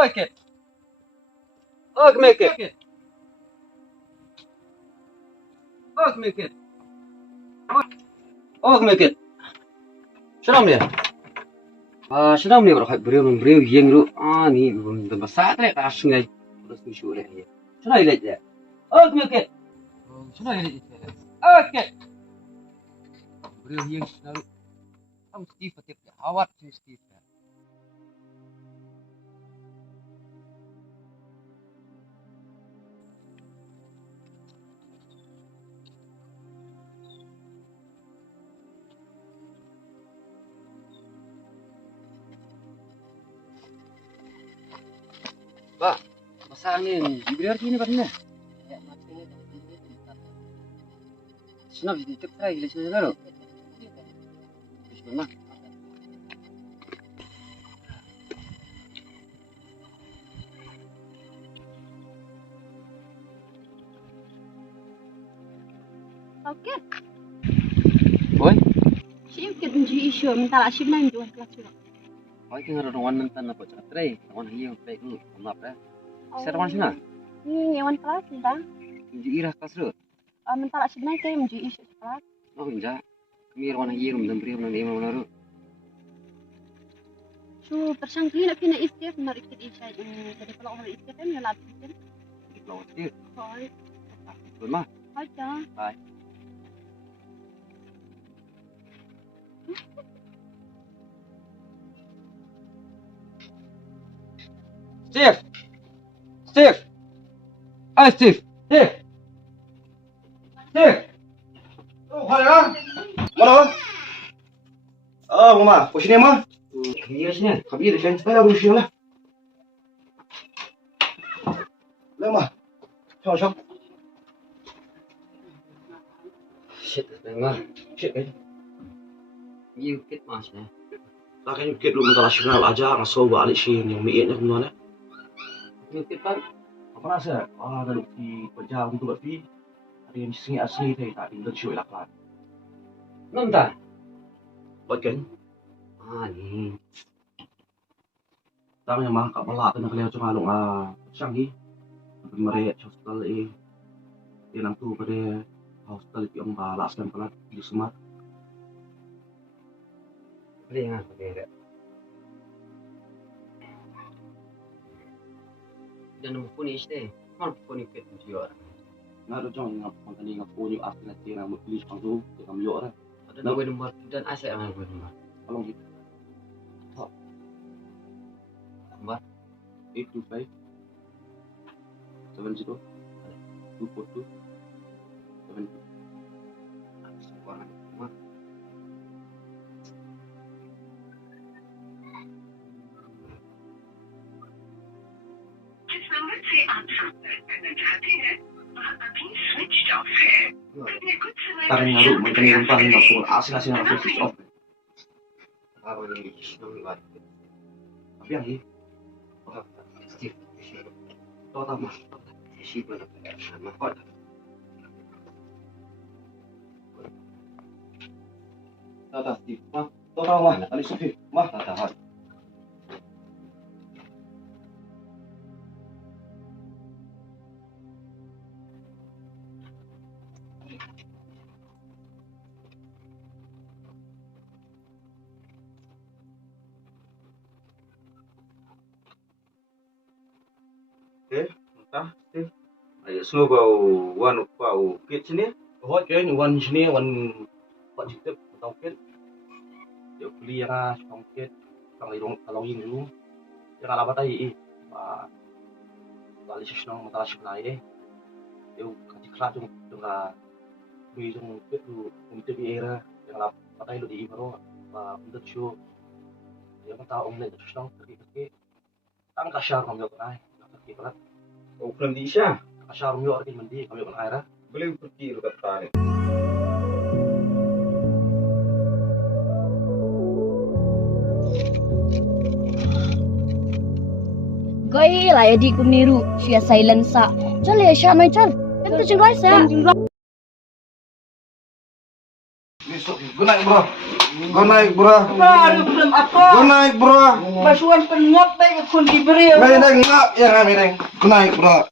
Oi, Kit. Oh, come here, Kit. Oh, come here, Kit. Oh, come here, Kit. Shalom dia. Shalom dia bro. Beliau yang lu. Ni besar tak? Asyik terus misyu dia. Shalom dia je. Oh, come here, Kit. Shalom dia je. Oh, Kit. Beliau yang selalu. Kamu Steve tiap awat si Steve. Ba, masangin. Beliau ni mana? Senang jadi cepat lagi sini lalu. Bismillah. Okey. Oi. Siapa kita menjadi isu mental asyik main jual kelas juga. Oi, kita rawan mentan apa cara tray? Rawan hiu tray dulu. Maaf ya. Saya rawan sini. Ni nyawan kelas dah. Menjadi irah kelas dulu. Mental asyik main kayak menjadi isu kelas. Oh, enggak. Kami rawan hiu memberi mana mana. شو برشان كلينا فينا إستيف مر إكتب إيش هاي jadi kalau orang إستيف kan ya labis kan Di Pulau Kecil. هاي Betul mah. aja Hai. Steve. Steve. Hai Steve. Steve. Steve. Oh, mana? Mana? Mama, kau sini mah? Iya sini. Kami ada kan? Saya baru sini lah. Lama. Ciao. Shit, dengar. Shit kan? You get masnya. Lagi kita belum internasional aja, ngasau balik sih yang mietnya kemana? You get pan. Apa rasa? Ada di kerja untuk berpi. Ada yang sini asli tadi tak tinggal cuy lakukan. Nonton. Buat kan? Ni. Tang yang mah kat balak tu nak lewat cuma long sang ni. Mereka hospital dia nang tu pada hospital yang balak sekarang pelat di Sumat. Boleh ngah boleh. Dan nombor phone este. Mana phone itu jual. Nah, tu jangan ngap tadi ngap punya asli nanti nak tulis pangsu dengan miok lah. Ada nombor dan asal yang nombor. Kalau gitu. Nombor 825 70 242 70. Sekarang nombor. जिस नंबर से आप संपर्क करना चाहते हैं वह अभी switch off है कृपया कुछ समय Tang yang lu macam ni rumpah ni langsung asli langsung switch off. Apa ni? Nombor. Tapi yang ni, Steve. tahu tak mas? Siapa nak sama kau? Tahu tak Steve? Mah, tahu mah? Ali Steve, mah tak. Entah Steve. Ayo semua bau wan bau kit sini. Hot kan, wan sini, wan hot jitep, tahu kan? Dia kuliah lah, songket, kalau ini dulu, jangan apa tadi, balik sih nong masalah sebenarnya, dia kasih kelas juga Bijong itu untuk di era yang lap patay lo di ibaro untuk show yang tahu omlet show tapi ang kasyar kami kan ay nakikita Oh, belum di siya. kasyar mo arti mandi kami kan ay ra Belum pergi lu kata ni. Gay lah di ku niru siya silent sa. Chal ya sya mai chal. Tentu cingrai sa. Good night bro. Good night bro. Baru belum apa. Good night bro. Basuhan penuap baik kun diberi. May nang nga yang kami ring. Good night bro.